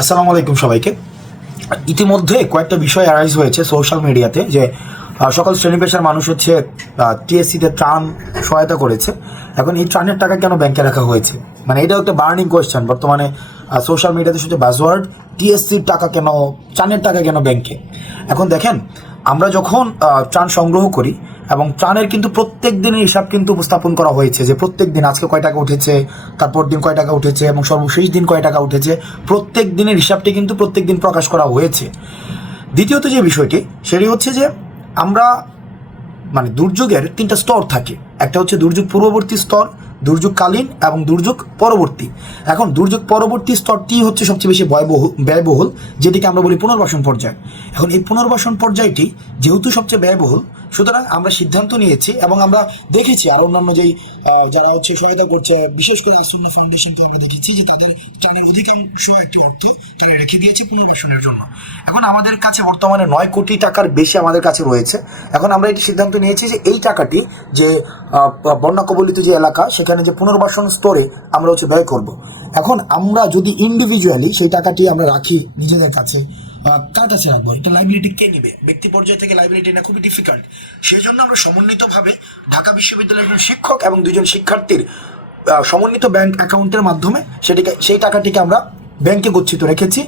আসসালামু আলাইকুম সবাইকে। ইতিমধ্যে কয়েকটা বিষয় অ্যারাইজ হয়েছে সোশ্যাল মিডিয়াতে যে সকল শ্রেণী পেশার মানুষ হচ্ছে টিএসসিতে ত্রাণ সহায়তা করেছে। এখন এই ত্রাণের টাকা কেন ব্যাংকে রাখা হয়েছে, মানে এটাও একটা বার্নিং কোয়েশ্চেন বর্তমানে সোশ্যাল মিডিয়াতে শুধু বাজওয়ার্ড। টিএসসির টাকা কেন, ত্রাণের টাকা কেন ব্যাংকে? এখন দেখেন, আমরা যখন ত্রাণ সংগ্রহ করি এবং ত্রাণের কিন্তু প্রত্যেক দিনের হিসাব কিন্তু উপস্থাপন করা হয়েছে যে প্রত্যেক দিন আজকে কয় টাকা উঠেছে, তারপর দিন কয় টাকা উঠেছে এবং সর্বশেষ দিন কয় টাকা উঠেছে, প্রত্যেক দিনের হিসাবটি কিন্তু প্রত্যেক দিন প্রকাশ করা হয়েছে। দ্বিতীয়ত যে বিষয়টি সেটি হচ্ছে যে আমরা মানে দুর্যোগের তিনটা স্তর থাকে। একটা হচ্ছে দুর্যোগ পূর্ববর্তী স্তর, দুর্যোগকালীন এবং দুর্যোগ পরবর্তী। এখন দুর্যোগ পরবর্তী স্তরটি হচ্ছে সবচেয়ে বেশি ব্যয়বহুল, যেটিকে আমরা বলি পুনর্বাসন পর্যায়। এখন এই পুনর্বাসন পর্যায়টি যেহেতু সবচেয়ে ব্যয়বহুল, সুতরাং আমরা সিদ্ধান্ত নিয়েছি এবং আমরা দেখেছি আর অন্যান্য যেই যারা হচ্ছে সহায়তা করছে, বিশেষ করে আসন্ন ফাউন্ডেশনকে আমরা দেখেছি যে তাদের ত্রাণের অধিকাংশ একটি অর্থ তারা রেখে দিয়েছে পুনর্বাসনের জন্য। এখন আমাদের কাছে বর্তমানে 9 কোটি টাকার বেশি আমাদের কাছে রয়েছে। এখন আমরা এটি সিদ্ধান্ত নিয়েছি যে এই টাকাটি যে বন্যা কবলিত যে এলাকা সেখানে যে পুনর্বাসন স্তরে আমরা হচ্ছে ব্যয় করব। এখন আমরা যদি ইন্ডিভিজুয়ালি সেই টাকাটি আমরা রাখি নিজেদের কাছে, কার কাছে রাখবো? এটা লাইবিলিটি কে নেবে? ব্যক্তি পর্যায়ে থেকে লাইবিলিটি না খুবই ডিফিকাল্ট। সেই জন্য আমরা সমন্বিতভাবে ঢাকা বিশ্ববিদ্যালয়ের একজন শিক্ষক এবং দুজন শিক্ষার্থীর সমন্বিত ব্যাংক অ্যাকাউন্টের মাধ্যমে সেই টাকাটিকে আমরা ব্যাংকে গচ্ছিত রেখেছি,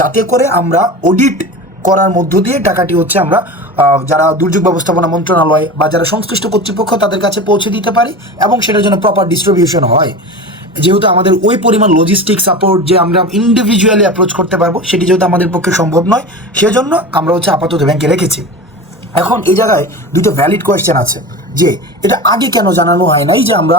যাতে করে আমরা অডিট করার মধ্য দিয়ে টাকাটি হচ্ছে আমরা যারা দুর্যোগ ব্যবস্থাপনা মন্ত্রণালয় বা যারা সংশ্লিষ্ট কর্তৃপক্ষ তাদের কাছে পৌঁছে দিতে পারি এবং সেটার জন্য প্রপার ডিস্ট্রিবিউশন হয়। যেহেতু আমাদের ওই পরিমাণ লজিস্টিক সাপোর্ট যে আমরা ইন্ডিভিজুয়ালি অ্যাপ্রোচ করতে পারবো সেটি যেহেতু আমাদের পক্ষে সম্ভব নয়, সেজন্য আমরা হচ্ছে আপাতত ব্যাংকে রেখেছি। এখন এই জায়গায় দুটো ভ্যালিড কোয়েশ্চেন আছে যে এটা আগে কেন জানানো হয় নাই যে আমরা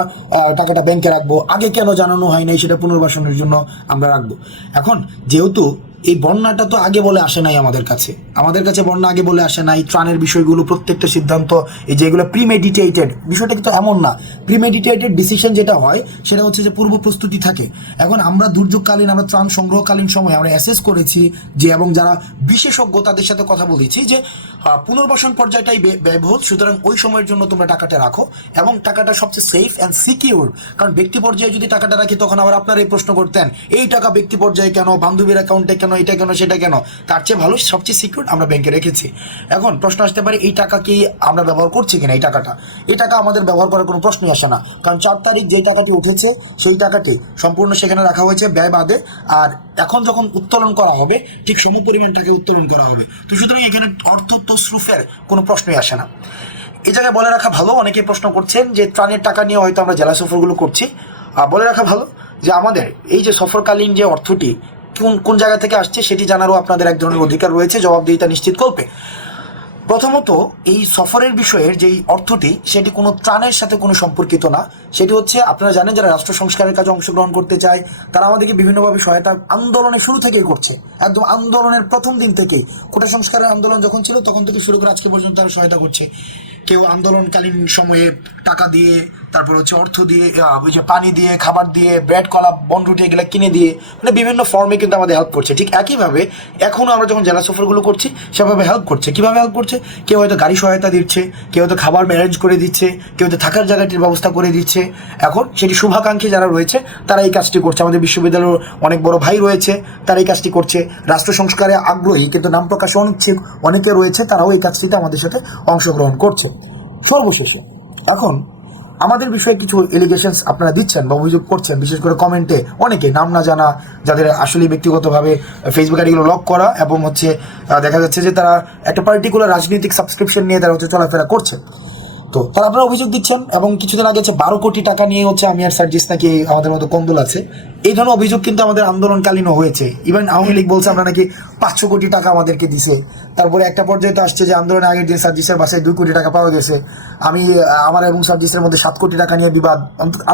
টাকাটা ব্যাংকে রাখবো, আগে কেন জানানো হয় নাই সেটা পুনর্বাসনের জন্য আমরা রাখবো। এখন যেহেতু এই বন্যাটা তো আগে বলে আসে নাই আমাদের কাছে বন্যা আগে বলে আসে নাই, ত্রাণের বিষয়গুলো প্রত্যেকটা সিদ্ধান্ত এই যেগুলো প্রিমেডিটেটেড, বিষয়টা কিন্তু এমন না। প্রিমেডিটেটেড ডিসিশন যেটা হয় সেটা হচ্ছে যে পূর্ব প্রস্তুতি থাকে। এখন আমরা দুর্যোগকালীন, আমরা ত্রাণ সংগ্রহকালীন সময় আমরা অ্যাসেস করেছি যে, এবং যারা বিশেষজ্ঞ তাদের সাথে কথা বলেছি যে পুনর্বাসন পর্যায়টাই ব্যয়বহুল, সুতরাং ওই সময়ের জন্য তোমরা টাকাটা রাখো এবং টাকাটা সবচেয়ে সেফ অ্যান্ড সিকিউর। কারণ ব্যক্তি পর্যায়ে যদি টাকাটা রাখি তখন আবার আপনারা এই প্রশ্ন করতেন, এই টাকা ব্যক্তি পর্যায়ে কেন, বান্ধবীর অ্যাকাউন্টে কেন, এটা কেন, সেটা কেন? তার চেয়ে ভালো সবচেয়ে সিকিউর আমরা ব্যাংকে রেখেছি। এখন প্রশ্ন আসতে পারে এই টাকা কি আমরা ব্যবহার করছি কিনা? এই টাকা আমাদের ব্যবহার করার কোনো প্রশ্নই আসে না, কারণ 4 তারিখ যে টাকাটি উঠেছে সেই টাকাটি সম্পূর্ণ সেখানে রাখা হয়েছে ব্যয় বাদে। আর এখন যখন উত্তোলন করা হবে ঠিক সমপরিমাণ টাকা উত্তোলন করা হবে। তো সুতরাং এখানে অর্থ তসরুফের কোনো প্রশ্নই আসে না। এই জায়গায় বলে রাখা ভালো, অনেকে প্রশ্ন করছেন যে ত্রাণের টাকা নিয়ে হয়তো আমরা জেলা সফরগুলো করছি। বলে রাখা ভালো যে আমাদের এই যে সফরকালীন যে অর্থটি কোন জায়গা থেকে আসছে সেটি জানারও আপনাদের এক ধরনের অধিকার রয়েছে, জবাবদিহিতা নিশ্চিত করবে। প্রথমত, এই সফরের বিষয়ের যেই অর্থটি সেটি কোনো ত্রাণের সাথে কোনো সম্পর্কিত না। সেটি হচ্ছে, আপনারা জানেন যারা রাষ্ট্র সংস্কারের কাজে অংশগ্রহণ করতে চায় তারা আমাদেরকে বিভিন্নভাবে সহায়তা আন্দোলনের শুরু থেকেই করছে। একদম আন্দোলনের প্রথম দিন থেকেই, কোটা সংস্কারের আন্দোলন যখন ছিল তখন থেকে শুরু করে আজকে পর্যন্ত তারা সহায়তা করছে। কেউ আন্দোলনকালীন সময়ে টাকা দিয়ে, তারপর হচ্ছে অর্থ দিয়ে, ওই যে পানি দিয়ে, খাবার দিয়ে, ব্রেড, কলা, বনরুটি এগুলো কিনে দিয়ে, মানে বিভিন্ন ফর্মে কিন্তু আমাদের হেল্প করছে। ঠিক একইভাবে এখনও আমরা যখন জেলা সফরগুলো করছি সেভাবে হেল্প করছে। কীভাবে হেল্প করছে? কেউ হয়তো গাড়ি সহায়তা দিচ্ছে, কেউ হয়তো খাবার ম্যানেজ করে দিচ্ছে, কেউ হয়তো থাকার জায়গাটির ব্যবস্থা করে দিচ্ছে। এখন সেটি শুভাকাঙ্ক্ষী যারা রয়েছে তারা এই কাজটি করছে। আমাদের বিশ্ববিদ্যালয়ের অনেক বড় ভাই রয়েছে, তারা এই কাজটি করছে। রাষ্ট্র সংস্কারে আগ্রহী কিন্তু নাম প্রকাশে অনিচ্ছুক অনেকে রয়েছে, তারাও এই কাজটিতে আমাদের সাথে অংশগ্রহণ করছে। সর্বশেষে এখন আমাদের বিষয়ে কিছু এলিগেশনস আপনারা দিচ্ছেন বা অভিযোগ করছেন, বিশেষ করে কমেন্টে অনেকে নাম না জানা, যাদের আসলে ব্যক্তিগতভাবে ফেসবুক আইডিগুলো লক করা এবং হচ্ছে দেখা যাচ্ছে যে তারা একটা পার্টিকুলার রাজনৈতিক সাবস্ক্রিপশন নিয়ে তারা হচ্ছে চলাফেরা করছে। তো তারা আপনারা অভিযোগ দিচ্ছেন এবং কিছুদিন আগে হচ্ছে 12 কোটি টাকা নিয়ে হচ্ছে আমি আর সার্জিস নাকি আমাদের মতো কন্দল আছে, এই ধরনের অভিযোগ কিন্তু আমাদের আন্দোলনকালীনও হয়েছে। ইভেন আওয়ামী লীগ বলছে আমরা নাকি 500 কোটি টাকা আমাদেরকে দিছে। তারপরে একটা পর্যায়ে তো আসছে যে আন্দোলনের আগের দিন সার্জিসের বাসায় 2 কোটি টাকা পাওয়া গেছে। আমার এবং সার্জিসের মধ্যে 7 কোটি টাকা নিয়ে বিবাদ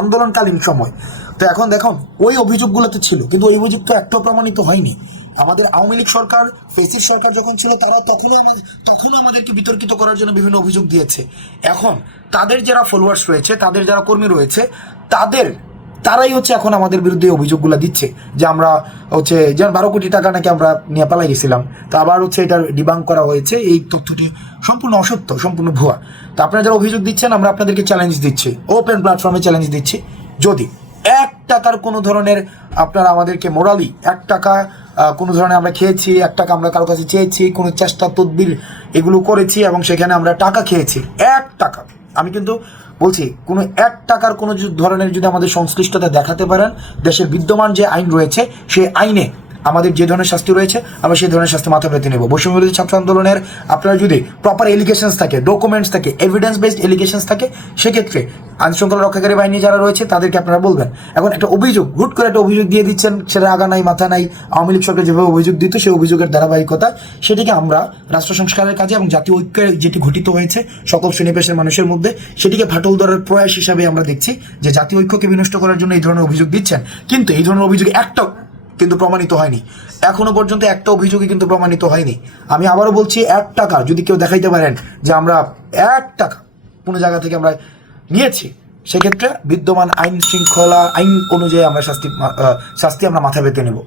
আন্দোলনকালীন সময়। তো এখন দেখুন, ওই অভিযোগগুলো তো ছিল, কিন্তু ওই অভিযোগ তো একটাও প্রমাণিত হয়নি। আমাদের আওয়ামী লীগ সরকার, ফেসিস্ট সরকার যখন ছিল তারা তখনও আমাদেরকে বিতর্কিত করার জন্য বিভিন্ন অভিযোগ দিয়েছে। এখন তাদের যারা ফলোয়ার্স রয়েছে, তাদের যারা কর্মী রয়েছে, তারাই হচ্ছে এখন আমাদের বিরুদ্ধে অভিযোগগুলো দিচ্ছে যে আমরা হচ্ছে যেমন 12 কোটি টাকা নাকি আমরা নিয়ে পালাই গেছিলাম। তো আবার হচ্ছে এটা ডিবাঙ্ক করা হয়েছে, এই তথ্যটি সম্পূর্ণ অসত্য, সম্পূর্ণ ভুয়া। তো আপনারা যারা অভিযোগ দিচ্ছেন আমরা আপনাদেরকে চ্যালেঞ্জ দিচ্ছি, ওপেন প্ল্যাটফর্মে চ্যালেঞ্জ দিচ্ছি, যদি 1 টাকার কোনো ধরনের আপনারা আমাদেরকে মোরালি 1 টাকা কোনো ধরনের আমরা খেয়েছি, 1 টাকা আমরা কারো কাছে চেয়েছি, কোনো চেষ্টা তদবির এগুলো করেছি এবং সেখানে আমরা টাকা খেয়েছি 1 টাকা। আমি কিন্তু বলছি কোনো 1 টাকার কোনো ধরনের যদি আমাদের সংশ্লিষ্টতা দেখাতে পারেন, দেশের বিদ্যমান যে আইন রয়েছে সেই আইনে আমাদের যে ধরনের শাস্তি রয়েছে আমরা সেই ধরনের শাস্তি মাথা পেতে নেব। বৈষম্যবিরোধী ছাত্র আন্দোলনের আপনারা যদি প্রপার এলিগেশনস থাকে, ডকুমেন্টস থাকে, এভিডেন্স বেসড এলিগেশনস থাকে, সেক্ষেত্রে আইনশৃঙ্খলা রক্ষাকারী বাহিনী যারা রয়েছে তাদেরকে আপনারা বলবেন। এখন একটা অভিযোগ হুট করে একটা অভিযোগ দিয়ে দিচ্ছেন, সেটা আগা নাই মাথা নাই। আওয়ামী লীগ সরকার যেভাবে অভিযোগ দিত সেই অভিযোগের ধারাবাহিকতা সেটিকে আমরা রাষ্ট্র সংস্কারের কাজে এবং জাতীয় ঐক্যের যেটি ঘটিত হয়েছে সকল শ্রেণী পেশার মানুষের মধ্যে সেটিকে ফাটল ধরার প্রয়াস হিসাবে আমরা দেখছি যে জাতীয় ঐক্যকে বিনষ্ট করার জন্য এই ধরনের অভিযোগ দিচ্ছেন। কিন্তু এই ধরনের অভিযোগ একটাও কিন্তু প্রমাণিত হয়নি, এখনো পর্যন্ত একটা অভিযোগই কিন্তু প্রমাণিত হয়নি। আমি আবারও বলছি 1 টাকা যদি কেউ দেখাইতে পারেন যে আমরা 1 টাকা কোনো জায়গা থেকে আমরা নিয়েছি, সেক্ষেত্রে বিদ্যমান আইন শৃঙ্খলা আইন অনুযায়ী আমরা শাস্তি আমরা মাথা পেতে নেব।